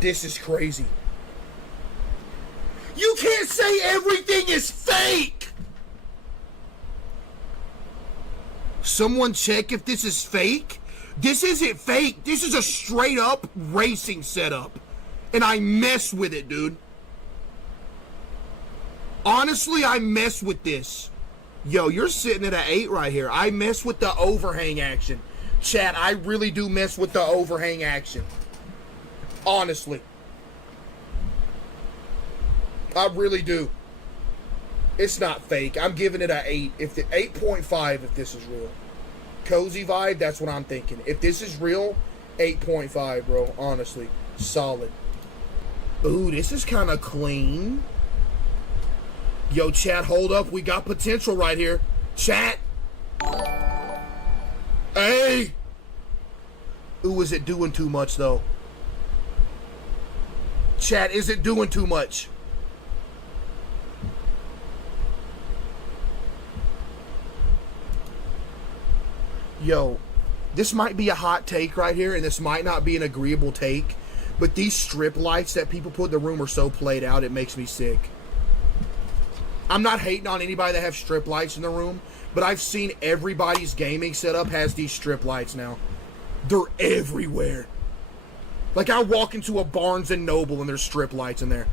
This is crazy. You can't say everything is fake! Someone check if this is fake? This isn't fake. This is a straight up racing setup. And I mess with it, dude. Honestly, I mess with this. Yo, you're sitting at an 8 right here. I mess with the overhang action. Chat, I really do mess with the overhang action. Honestly. I really do. It's not fake. I'm giving it an 8. 8.5 if this is real. Cozy vibe, that's what I'm thinking. If this is real, 8.5, bro. Honestly. Solid. Ooh, this is kind of clean. Yo, chat, hold up. We got potential right here. Chat. Hey. Ooh, is it doing too much, though? Chat, is it doing too much? Yo, this might be a hot take right here, and this might not be an agreeable take, but these strip lights that people put in the room are so played out, it makes me sick. I'm not hating on anybody that have strip lights in the room, but I've seen everybody's gaming setup has these strip lights now. They're everywhere. Like, I walk into a Barnes & Noble and there's strip lights in there.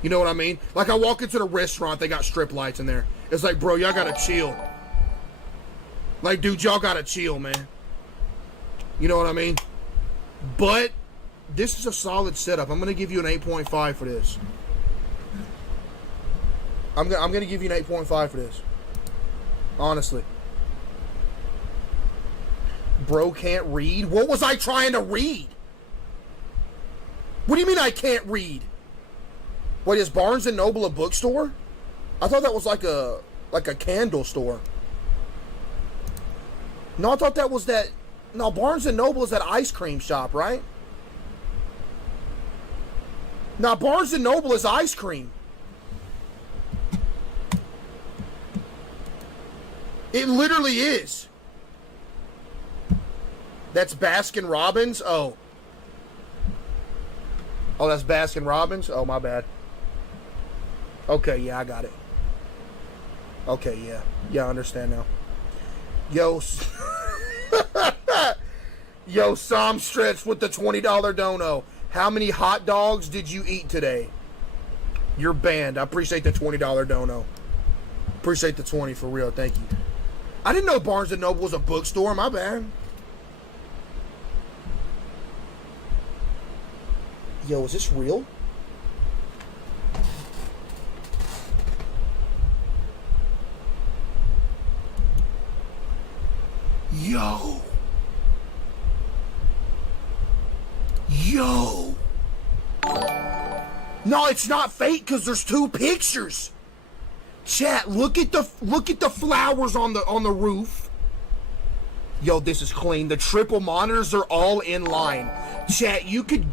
You know what I mean? Like, I walk into the restaurant, they got strip lights in there. It's like, bro, y'all gotta chill. Like, dude, y'all gotta chill, man. You know what I mean? But this is a solid setup. I'm gonna give you an 8.5 for this. I'm gonna give you an 8.5 for this. Honestly. Bro can't read? What was I trying to read? What do you mean I can't read? Wait, is Barnes & Noble a bookstore? I thought that was like a candle store. No, I thought that was that... No, Barnes & Noble is that ice cream shop, right? Now, Barnes & Noble is ice cream. It literally is. That's Baskin Robbins? Oh. Oh, that's Baskin Robbins? Oh, my bad. Okay, yeah, I got it. Okay, yeah. Yeah, I understand now. Yo. Yo, Sam Stretch with the $20 dono. How many hot dogs did you eat today? You're banned. I appreciate the $20 dono. Appreciate the 20 for real. Thank you. I didn't know Barnes & Noble was a bookstore. My bad. Yo, is this real? Yo. Yo. No, it's not fake because there's two pictures. Chat, look at the flowers on the roof. Yo, this is clean. The triple monitors are all in line. Chat, you could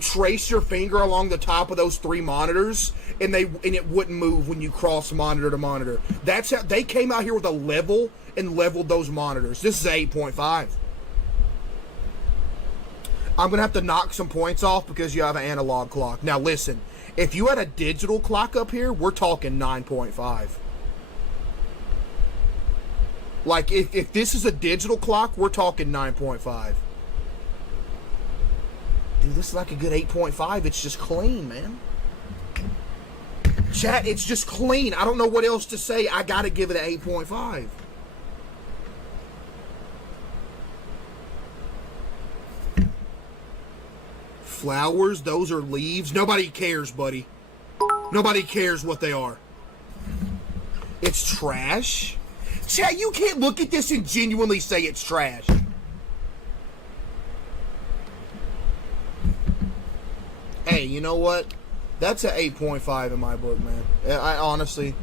trace your finger along the top of those 3 monitors and it wouldn't move when you cross monitor to monitor. That's how they came out here with a level and leveled those monitors. This is 8.5. I'm going to have to knock some points off because you have an analog clock. Now listen, if you had a digital clock up here, we're talking 9.5. Like, if this is a digital clock, we're talking 9.5. Dude, this is like a good 8.5. It's just clean, man. Chat, it's just clean. I don't know what else to say. I got to give it an 8.5. Flowers, those are leaves. Nobody cares, buddy. Nobody cares what they are. It's trash. Chat, you can't look at this and genuinely say it's trash. Hey, you know what? That's an 8.5 in my book, man. I honestly...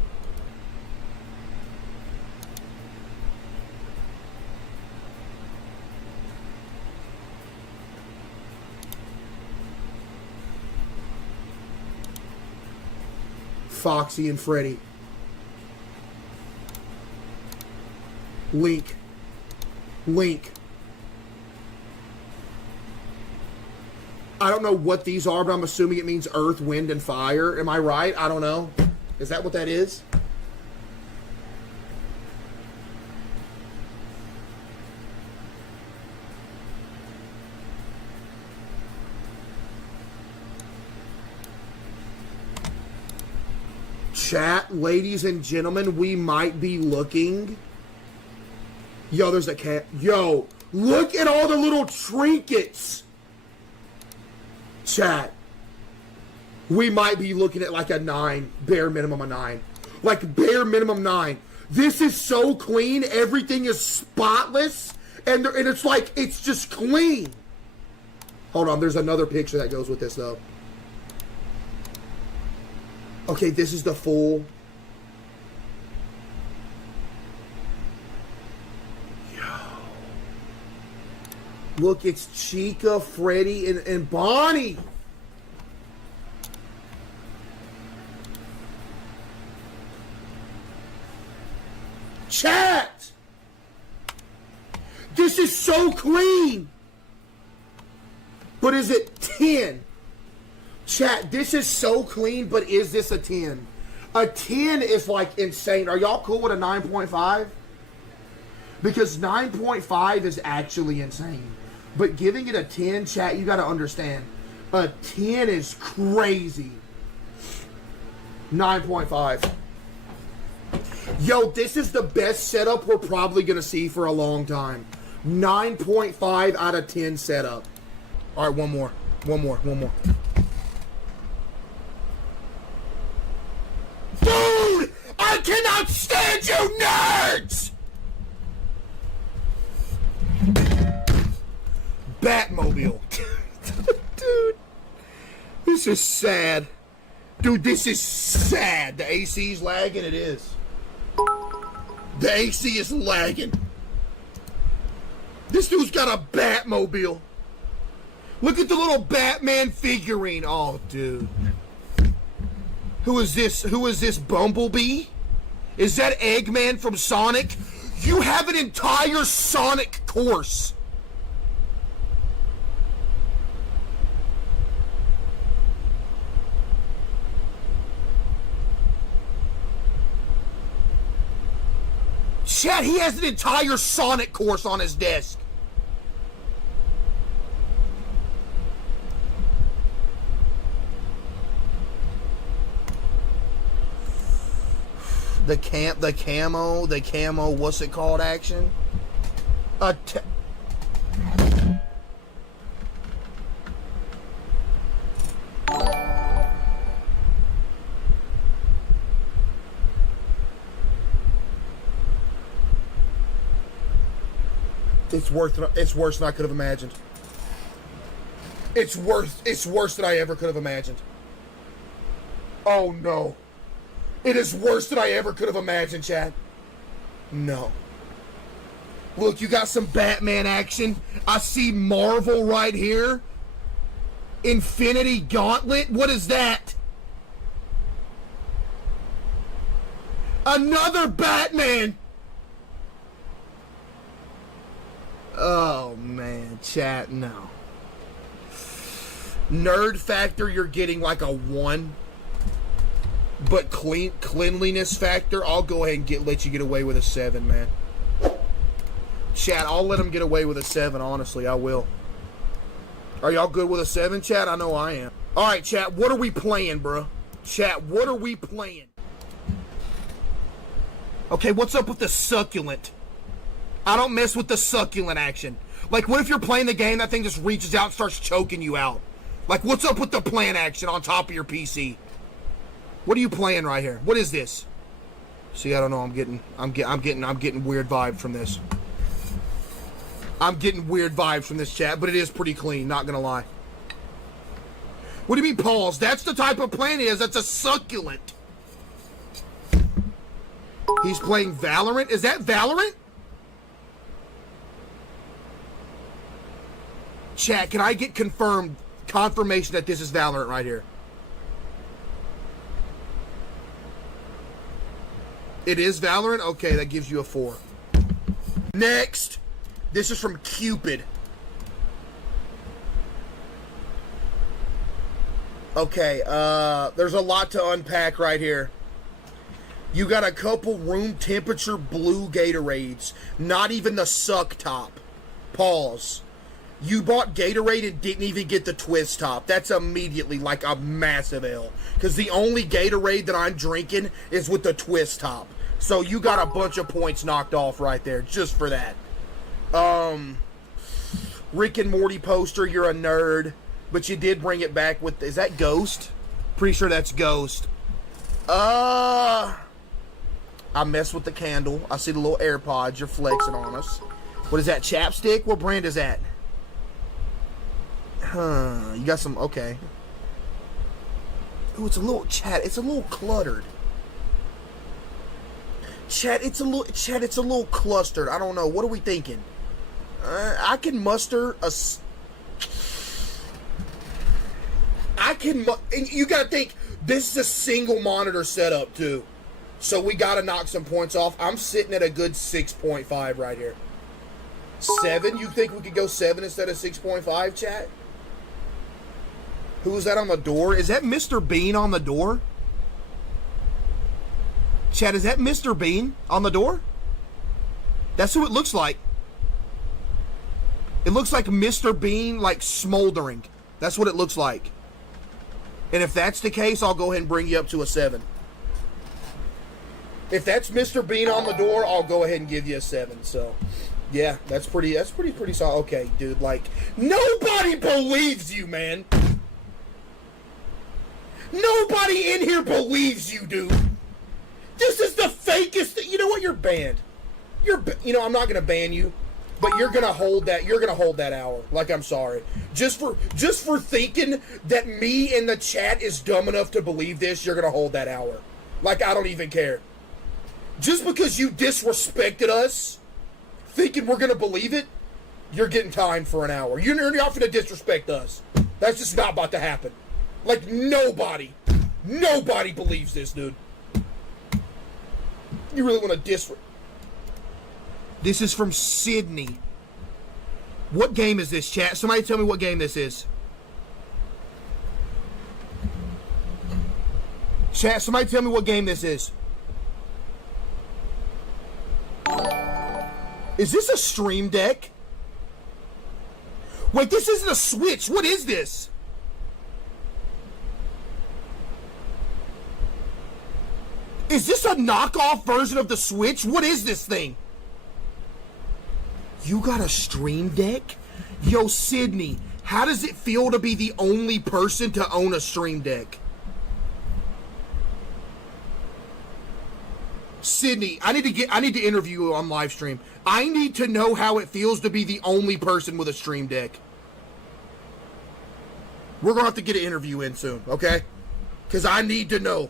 Foxy and Freddy. Link. I don't know what these are, but I'm assuming it means earth, wind, and fire. Am I right? I don't know. Is that what that is? Chat, ladies and gentlemen, we might be looking. Yo, there's a cat. Yo, look at all the little trinkets. Chat, we might be looking at like a 9, bare minimum a 9. Like bare minimum 9. This is so clean. Everything is spotless. And it's like, it's just clean. Hold on, there's another picture that goes with this though. Okay, this is the full. Yo. Look, it's Chica, Freddy, and Bonnie. Chat! This is so clean. But is it 10? Chat, this is so clean, but is this a 10? A 10 is like insane. Are y'all cool with a 9.5? Because 9.5 is actually insane. But giving it a 10, chat, you gotta understand. A 10 is crazy. 9.5. Yo, this is the best setup we're probably gonna see for a long time. 9.5 out of 10 setup. Alright, one more. Dude! I cannot stand you nerds! Batmobile. Dude. This is sad. Dude, this is sad. The AC's lagging, it is. The AC is lagging. This dude's got a Batmobile. Look at the little Batman figurine. Oh, dude. Who is this? Who is this, Bumblebee? Is that Eggman from Sonic? You have an entire Sonic course. Chat, he has an entire Sonic course on his desk. The camo, what's it called, action? It's worse than I could have imagined. It's worse than I ever could have imagined. Oh no. It is worse than I ever could have imagined, chat. No. Look, you got some Batman action. I see Marvel right here. Infinity Gauntlet. What is that? Another Batman. Oh, man. Chat, no. Nerd factor, you're getting like a 1. But cleanliness factor, I'll go ahead and let you get away with a 7, man. Chat, I'll let him get away with a 7, honestly, I will. Are y'all good with a 7, chat? I know I am. Alright, chat, what are we playing, bro? Chat, what are we playing? Okay, what's up with the succulent? I don't mess with the succulent action. Like, what if you're playing the game, that thing just reaches out and starts choking you out? Like, what's up with the plant action on top of your PC? What are you playing right here? What is this? See, I don't know. I'm getting weird vibes from this. I'm getting weird vibes from this, chat, but it is pretty clean, not gonna lie. What do you mean, pause? That's the type of plant it is. That's a succulent. He's playing Valorant? Is that Valorant? Chat, can I get confirmation that this is Valorant right here? It is Valorant? Okay, that gives you a 4. Next. This is from Cupid. Okay, there's a lot to unpack right here. You got a couple room temperature blue Gatorades. Not even the suck top. Pause. You bought Gatorade and didn't even get the twist top. That's immediately like a massive L. Because the only Gatorade that I'm drinking is with the twist top. So you got a bunch of points knocked off right there just for that. Rick and Morty poster, you're a nerd. But you did bring it back with... Is that Ghost? Pretty sure that's Ghost. I messed with the candle. I see the little AirPods. You're flexing on us. What is that, chapstick? What brand is that? Huh, you got some, okay. Oh, it's a little, chat, it's a little cluttered. Chat, it's a little clustered. I don't know, what are we thinking? I can muster a... and you gotta think, this is a single monitor setup too. So we gotta knock some points off. I'm sitting at a good 6.5 right here. 7? You think we could go 7 instead of 6.5, chat? Who's that on the door? Is that Mr. Bean on the door? Chat, is that Mr. Bean on the door? That's who it looks like. It looks like Mr. Bean, like, smoldering. That's what it looks like. And if that's the case, I'll go ahead and bring you up to a 7. If that's Mr. Bean on the door, I'll go ahead and give you a 7. So, yeah, that's pretty solid. Okay, dude, like, nobody believes you, man. Nobody in here believes you, dude. This is the fakest. You know what? You're banned. You know, I'm not gonna ban you, but you're gonna hold that. You're gonna hold that hour. Like, I'm sorry. Just for thinking that me in the chat is dumb enough to believe this, you're gonna hold that hour. Like, I don't even care. Just because you disrespected us, thinking we're gonna believe it, you're getting timed for an hour. You're not gonna disrespect us. That's just not about to happen. Like, nobody believes this, dude. You really want to This is from Sydney. What game is this, chat? Somebody tell me what game this is. Chat, somebody tell me what game this is. Is this a Stream Deck? Wait, this isn't a Switch. What is this? Is this a knockoff version of the Switch? What is this thing? You got a Stream Deck? Yo, Sydney, how does it feel to be the only person to own a Stream Deck? Sydney, I need to interview you on live stream. I need to know how it feels to be the only person with a Stream Deck. We're gonna have to get an interview in soon, okay? Because I need to know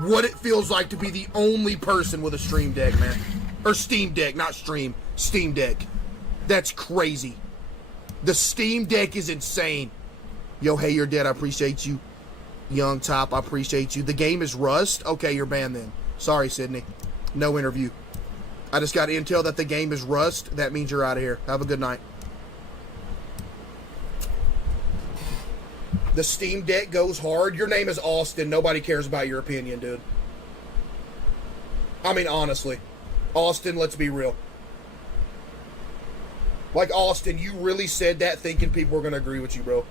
what it feels like to be the only person with a Stream Deck, man. Or Steam Deck, not Stream. Steam Deck. That's crazy. The Steam Deck is insane. Yo, hey, you're dead. I appreciate you. Young Top, I appreciate you. The game is Rust? Okay, you're banned then. Sorry, Sydney. No interview. I just got intel that the game is Rust. That means you're out of here. Have a good night. The Steam Deck goes hard. Your name is Austin. Nobody cares about your opinion, dude. I mean, honestly. Austin, let's be real. Like, Austin, you really said that thinking people were going to agree with you, bro.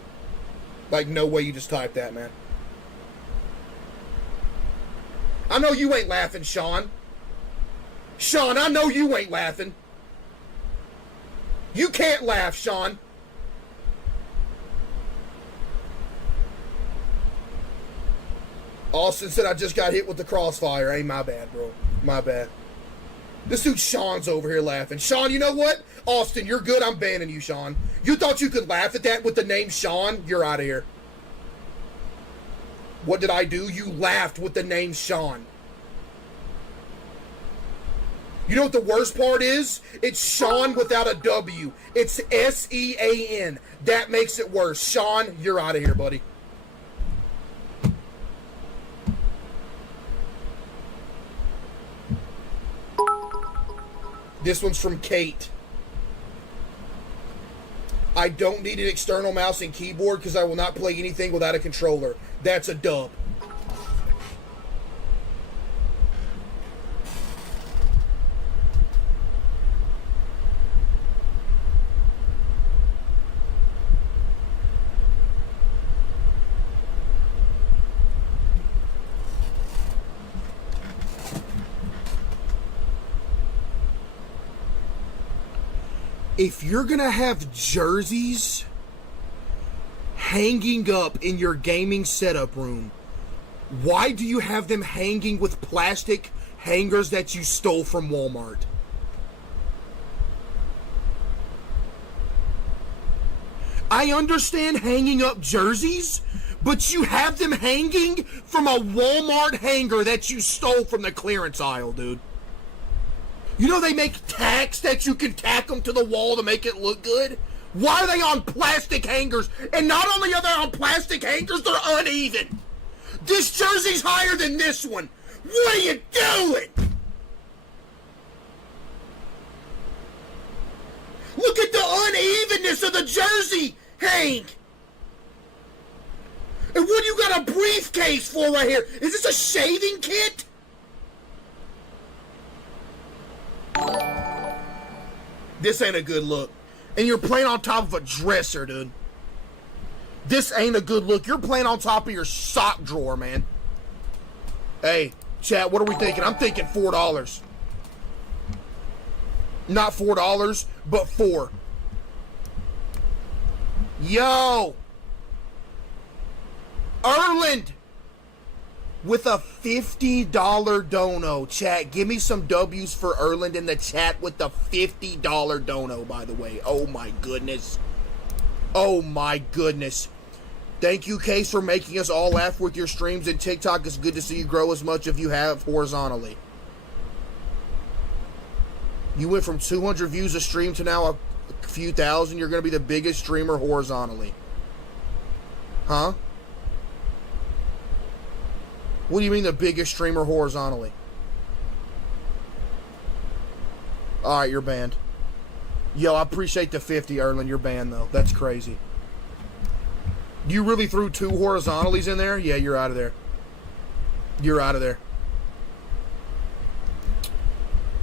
Like, no way you just typed that, man. I know you ain't laughing, Sean. Sean, I know you ain't laughing. You can't laugh, Sean. Austin said I just got hit with the crossfire. Ain't my bad, bro. My bad. This dude Sean's over here laughing. Sean, you know what? Austin, you're good. I'm banning you, Sean. You thought you could laugh at that with the name Sean? You're out of here. What did I do? You laughed with the name Sean. You know what the worst part is? It's Sean without a W. It's S-E-A-N. That makes it worse. Sean, you're out of here, buddy. This one's from Kate. I don't need an external mouse and keyboard because I will not play anything without a controller. That's a dub. If you're going to have jerseys hanging up in your gaming setup room, why do you have them hanging with plastic hangers that you stole from Walmart? I understand hanging up jerseys, but you have them hanging from a Walmart hanger that you stole from the clearance aisle, dude. You know they make tacks that you can tack them to the wall to make it look good? Why are they on plastic hangers? And not only are they on plastic hangers, they're uneven. This jersey's higher than this one. What are you doing? Look at the unevenness of the jersey, Hank. And what do you got a briefcase for right here? Is this a shaving kit? This ain't a good look. And you're playing on top of a dresser, dude. This ain't a good look. You're playing on top of your sock drawer, man. Hey, chat, what are we thinking? I'm thinking $4. Not $4, but $4. Yo! Erland! With a $50 dono. Chat, give me some W's for Erland in the chat with the $50 dono, by the way. Oh my goodness. Oh my goodness. Thank you, Case, for making us all laugh with your streams, and TikTok. It's good to see you grow as much as you have horizontally. You went from 200 views a stream to now a few thousand. You're going to be the biggest streamer horizontally. Huh? What do you mean the biggest streamer horizontally? Alright, you're banned. Yo, I appreciate the 50, Erland. You're banned, though. That's crazy. You really threw 2 horizontalies in there? Yeah, you're out of there. You're out of there.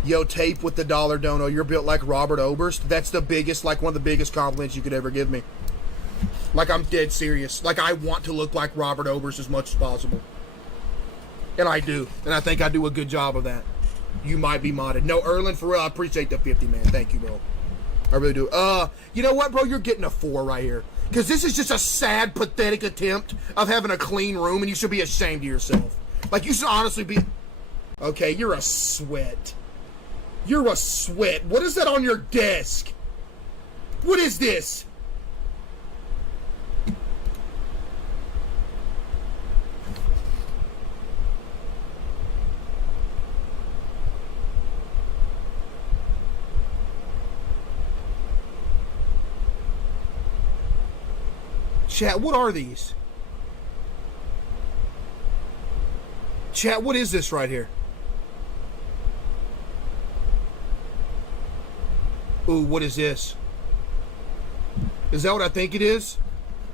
Yo, Tape with the $1 dono. You're built like Robert Oberst. That's the biggest, like one of the biggest compliments you could ever give me. Like, I'm dead serious. Like, I want to look like Robert Oberst as much as possible. And I do. And I think I do a good job of that. You might be modded. No, Erland, for real, I appreciate the 50, man. Thank you, bro. I really do. You know what, bro? You're getting a 4 right here. Because this is just a sad, pathetic attempt of having a clean room, and you should be ashamed of yourself. Like, you should honestly be... Okay, you're a sweat. You're a sweat. What is that on your desk? What is this? Chat, what are these? Chat, what is this right here? Ooh, what is this? Is that what I think it is?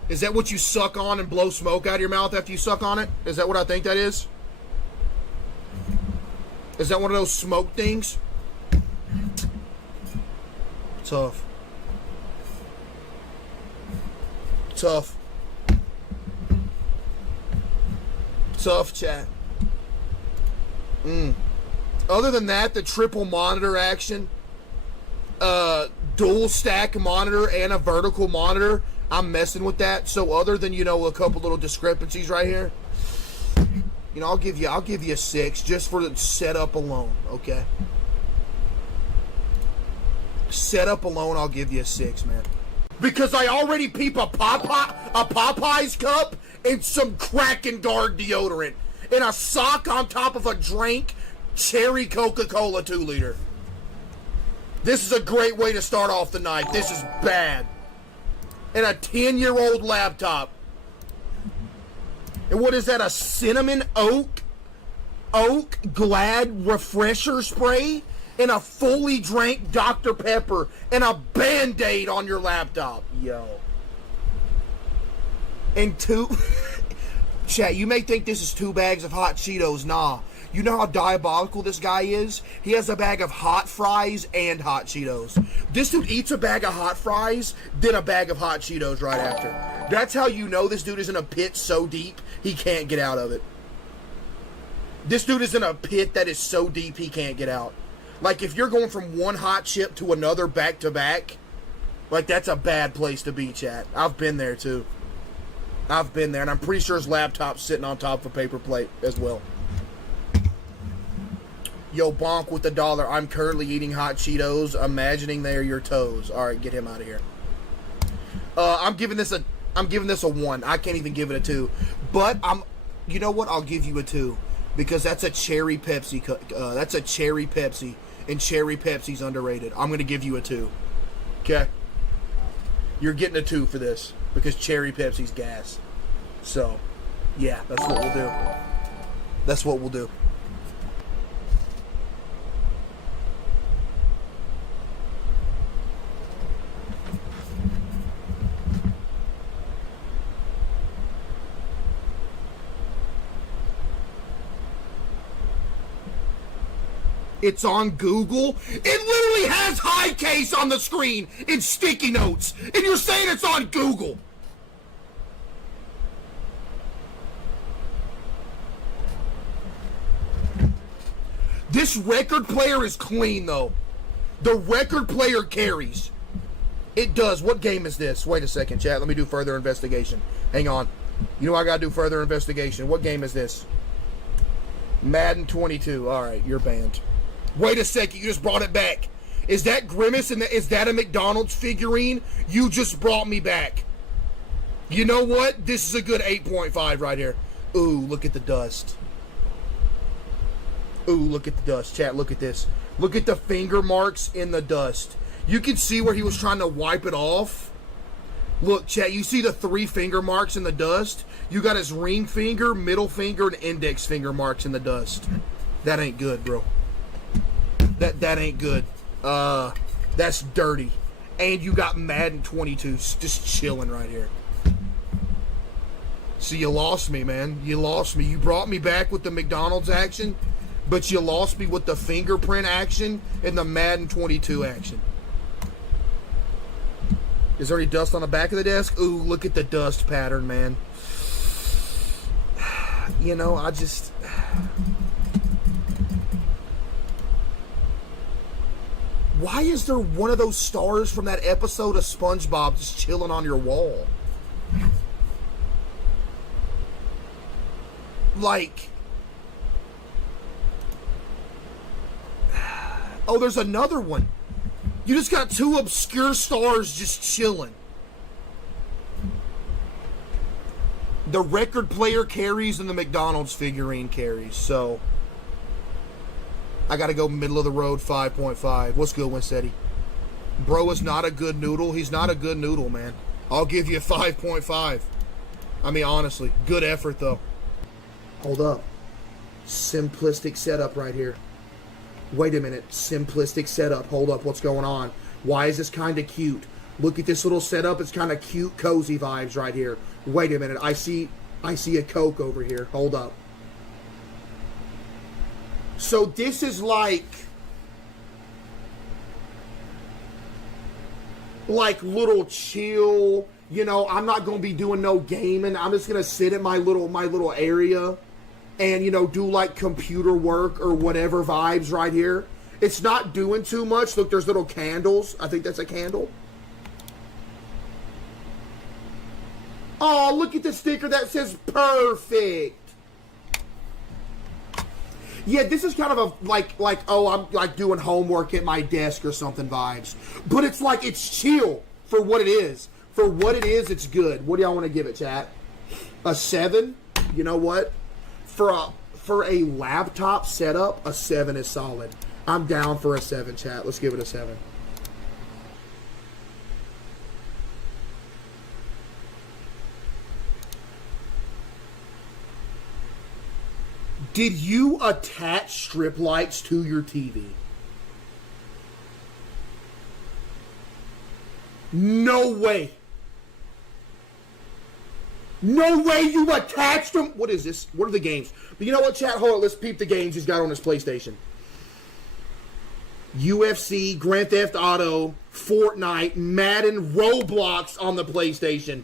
Is that what you suck on and blow smoke out of your mouth after you suck on it? Is that what I think that is? Is that one of those smoke things? Tough. Tough. Tough, chat. Other than that, the triple monitor action, dual stack monitor and a vertical monitor, I'm messing with that. So other than, you know, a couple little discrepancies right here, you know, I'll give you a 6 just for the setup alone, okay? Setup alone, I'll give you a 6, man. Because I already peep a Popeyes cup and some Kraken Guard deodorant and a sock on top of a drink, cherry Coca-Cola 2-liter. This is a great way to start off the night. This is bad. And a 10-year-old laptop. And what is that, a cinnamon oak glad refresher spray and a fully drank Dr. Pepper and a Band-Aid on your laptop. Yo. And two... Chat, you may think this is 2 bags of hot Cheetos. Nah. You know how diabolical this guy is? He has a bag of hot fries and hot Cheetos. This dude eats a bag of hot fries, then a bag of hot Cheetos right after. That's how you know this dude is in a pit so deep, he can't get out of it. This dude is in a pit that is so deep, he can't get out. Like, if you're going from one hot chip to another back to back, like, that's a bad place to be, chat. I've been there, too. I've been there, and I'm pretty sure his laptop's sitting on top of a paper plate as well. Yo, Bonk with $1. I'm currently eating hot Cheetos, imagining they're your toes. All right, get him out of here. I'm giving this a 1. I can't even give it a 2. But you know what? I'll give you a 2 because that's a cherry Pepsi. That's a cherry Pepsi, and cherry Pepsi's underrated. I'm gonna give you a 2. Okay. You're getting a 2 for this because cherry Pepsi's gas. So, yeah, that's what we'll do. That's what we'll do. It's on Google. It literally has high case on the screen in sticky notes. And you're saying it's on Google. This record player is clean, though. The record player carries. It does. What game is this? Wait a second, chat. Let me do further investigation. Hang on. You know I gotta do further investigation. What game is this? Madden 22. Alright, you're banned. Wait a second, you just brought it back. Is that Grimace and is that a McDonald's figurine? You just brought me back. You know what? This is a good 8.5 right here. Ooh, look at the dust. Ooh, look at the dust. Chat, look at this. Look at the finger marks in the dust. You can see where he was trying to wipe it off. Look, chat, you see the 3 finger marks in the dust? You got his ring finger, middle finger, and index finger marks in the dust. That ain't good, bro. That ain't good. That's dirty. And you got Madden 22 just chilling right here. So you lost me, man. You lost me. You brought me back with the McDonald's action, but you lost me with the fingerprint action and the Madden 22 action. Is there any dust on the back of the desk? Ooh, look at the dust pattern, man. You know, I just... Why is there one of those stars from that episode of SpongeBob just chilling on your wall? Like... Oh, there's another one. You just got 2 obscure stars just chilling. The record player carries and the McDonald's figurine carries, so... I gotta go middle of the road, 5.5. What's good, Winsteady? Bro is not a good noodle. He's not a good noodle, man. I'll give you a 5.5. I mean, honestly, good effort, though. Hold up. Simplistic setup right here. Wait a minute. Simplistic setup. Hold up. What's going on? Why is this kind of cute? Look at this little setup. It's kind of cute, cozy vibes right here. Wait a minute. I see a Coke over here. Hold up. So this is like little chill, you know, I'm not going to be doing no gaming. I'm just going to sit at my little area and, you know, do like computer work or whatever vibes right here. It's not doing too much. Look, there's little candles. I think that's a candle. Oh, look at the sticker that says perfect. Yeah, this is kind of a, like, oh, I'm, like, doing homework at my desk or something vibes. But it's like, it's chill for what it is. For what it is, it's good. What do y'all want to give it, chat? A 7? You know what? For a laptop setup, a 7 is solid. I'm down for a 7, chat. Let's give it a 7. Did you attach strip lights to your TV? No way. No way you attached them. What is this? What are the games? But you know what, chat? Hold on. Let's peep the games he's got on his PlayStation. UFC, Grand Theft Auto, Fortnite, Madden, Roblox on the PlayStation.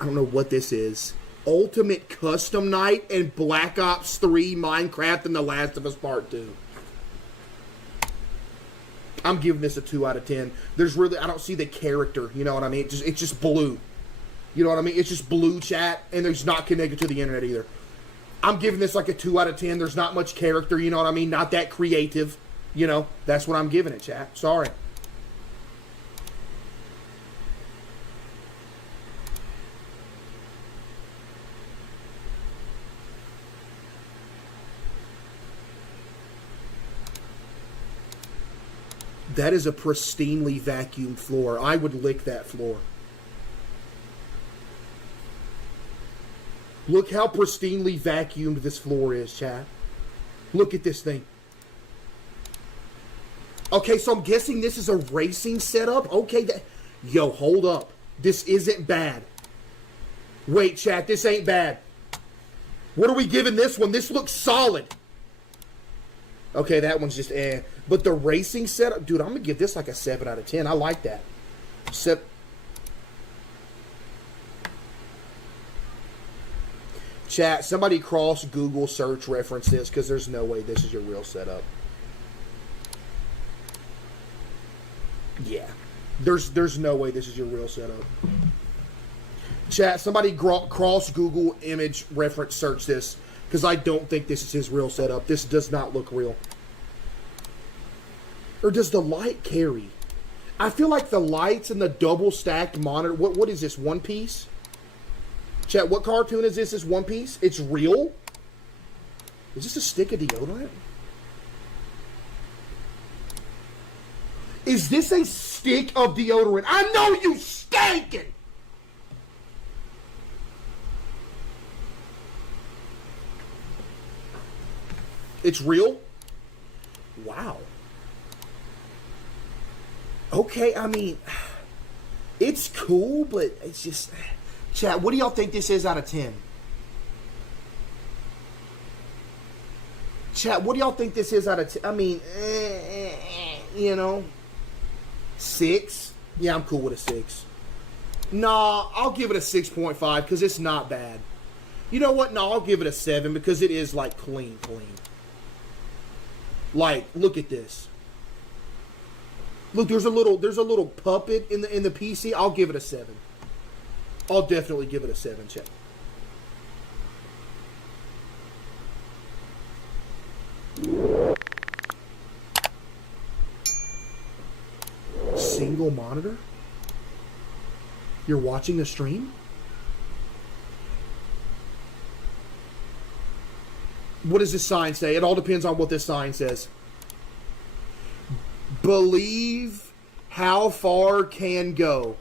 I don't know what this is. Ultimate Custom Night and Black Ops 3, Minecraft, and The Last of Us Part 2. I'm giving this a 2 out of 10. There's really, I don't see the character, you know what I mean? It's just blue. You know what I mean? It's just blue, chat, and there's not connected to the internet either. I'm giving this like a 2 out of 10. There's not much character, you know what I mean? Not that creative. You know, that's what I'm giving it, chat. Sorry. That is a pristinely vacuumed floor. I would lick that floor. Look how pristinely vacuumed this floor is, chat. Look at this thing. Okay, so I'm guessing this is a racing setup. Okay, yo, hold up. This isn't bad. Wait, chat, this ain't bad. What are we giving this one? This looks solid. Okay, that one's just eh. But the racing setup, dude, I'm going to give this like a 7 out of 10. I like that. Chat, somebody cross Google search reference this because there's no way this is your real setup. Yeah. There's no way this is your real setup. Chat, somebody cross Google image reference search this because I don't think this is his real setup. This does not look real. Or does the light carry? I feel like the lights and the double stacked monitor. What is this? One Piece? Chat, what cartoon is this? Is One Piece? It's real? Is this a stick of deodorant? Is this a stick of deodorant? I know you stinking! It's real? Wow. Okay, I mean, it's cool, but it's just... Chat, what do y'all think this is out of 10? Chat, what do y'all think this is out of 10? I mean, you know, 6? Yeah, I'm cool with a 6. Nah, I'll give it a 6.5 because it's not bad. You know what? No, I'll give it a 7 because it is, like, clean. Like, look at this. Look, there's a little puppet in the PC. I'll give it a 7. I'll definitely give it a 7, chat. Single monitor? You're watching the stream? What does this sign say? It all depends on what this sign says. Believe how far can go.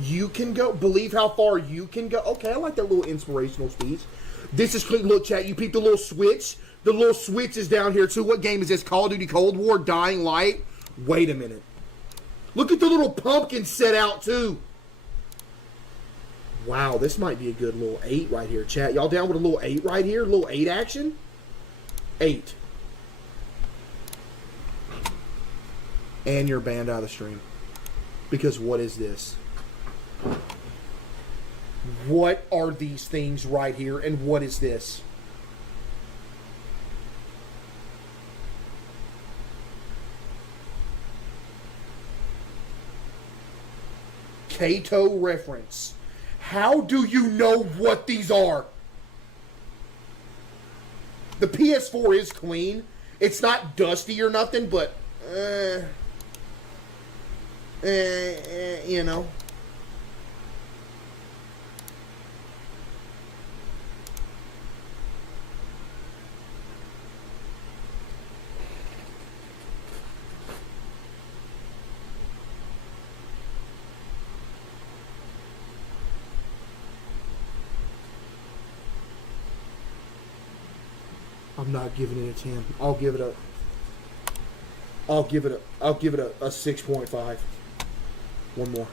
You can go. Believe how far you can go. Okay, I like that little inspirational speech. This is clean. Look, chat, you peep the little switch. The little switch is down here, too. What game is this? Call of Duty Cold War? Dying Light? Wait a minute. Look at the little pumpkin set out, too. Wow, this might be a good little 8 right here, chat. Y'all down with a little 8 right here? A little 8 action? 8. And you're banned out of the stream. Because what is this? What are these things right here, and what is this? CaseOh reference. How do you know what these are? The PS4 is clean. It's not dusty or nothing, but you know. I'm not giving it a 10. I'll give it a 6.5. One more.